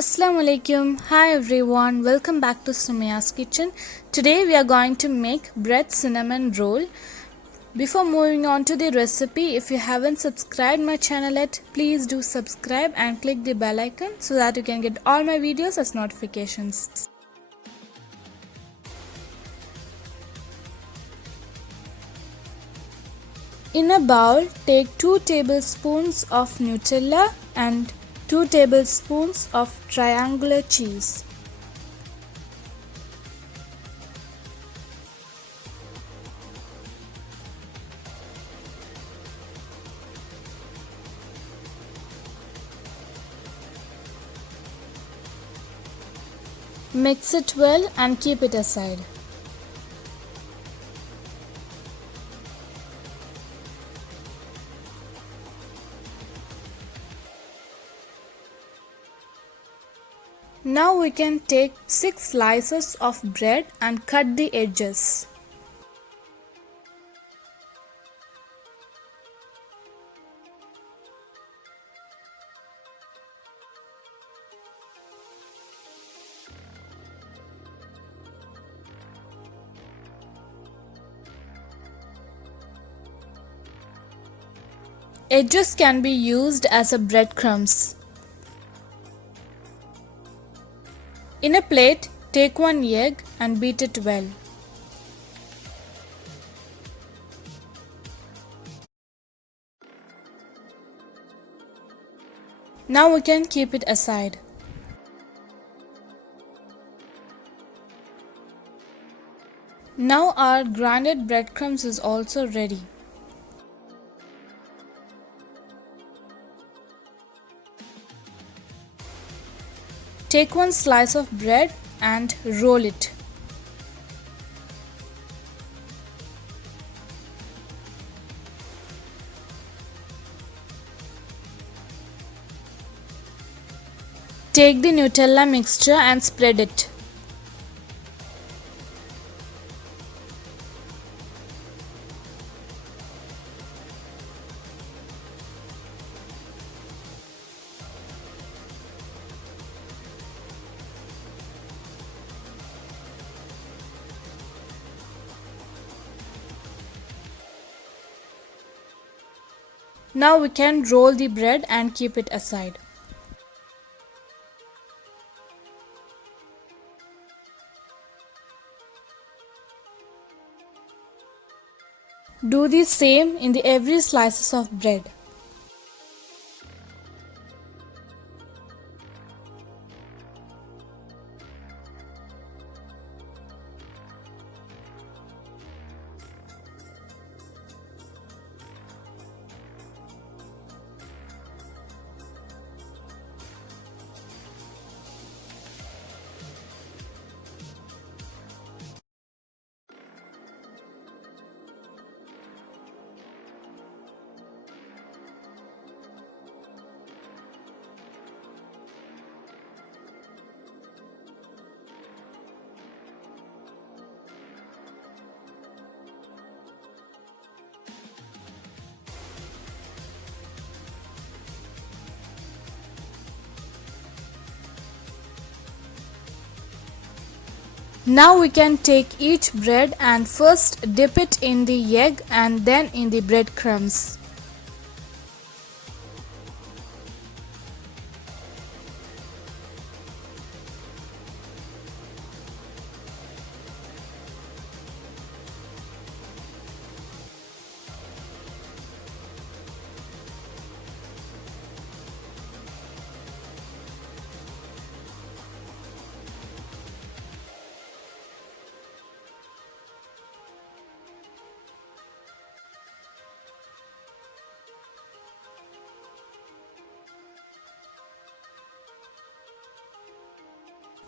Assalamu alaikum. Hi everyone. Welcome back to Sumaya's kitchen. Today we are going to make bread cinnamon roll. Before moving on to the recipe, if you haven't subscribed my channel yet, please do subscribe and click the bell icon so that you can get all my videos as notifications. In a bowl, take 2 tablespoons of Nutella and 2 tablespoons of triangular cheese. Mix it well and keep it aside. Now we can take 6 slices of bread and cut the edges. Edges can be used as a breadcrumbs. In a plate, take 1 egg and beat it well. Now we can keep it aside. Now our grinded breadcrumbs is also ready. Take 1 slice of bread and roll it. Take the Nutella mixture and spread it. Now we can roll the bread and keep it aside. Do the same in the every slices of bread. Now we can take each bread and first dip it in the egg and then in the breadcrumbs.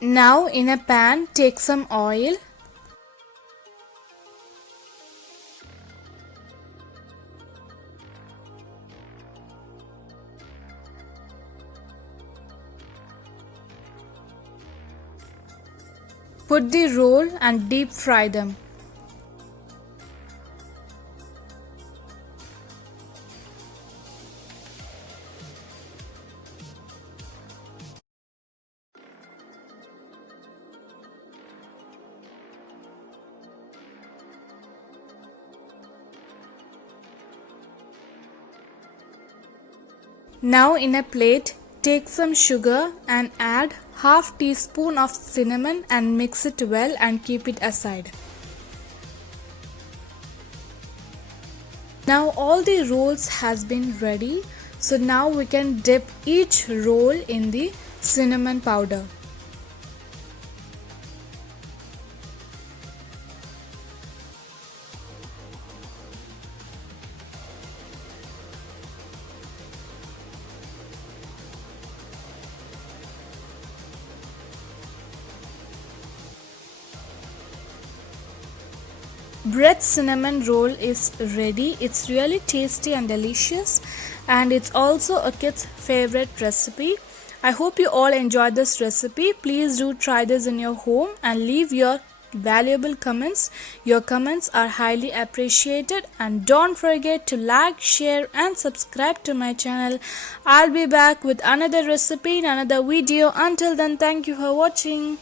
Now in a pan, take some oil. Put the roll and deep fry them. Now in a plate, take some sugar and add half teaspoon of cinnamon and mix it well and keep it aside. Now all the rolls has been ready. So now we can dip each roll in the cinnamon powder. Bread cinnamon roll is ready. It's really tasty and delicious, and it's also a kid's favorite recipe. I hope you all enjoyed this recipe. Please do try this in your home and leave your valuable comments. Your comments are highly appreciated, and don't forget to like, share and subscribe to my channel. I'll be back with another recipe in another video. Until then, thank you for watching.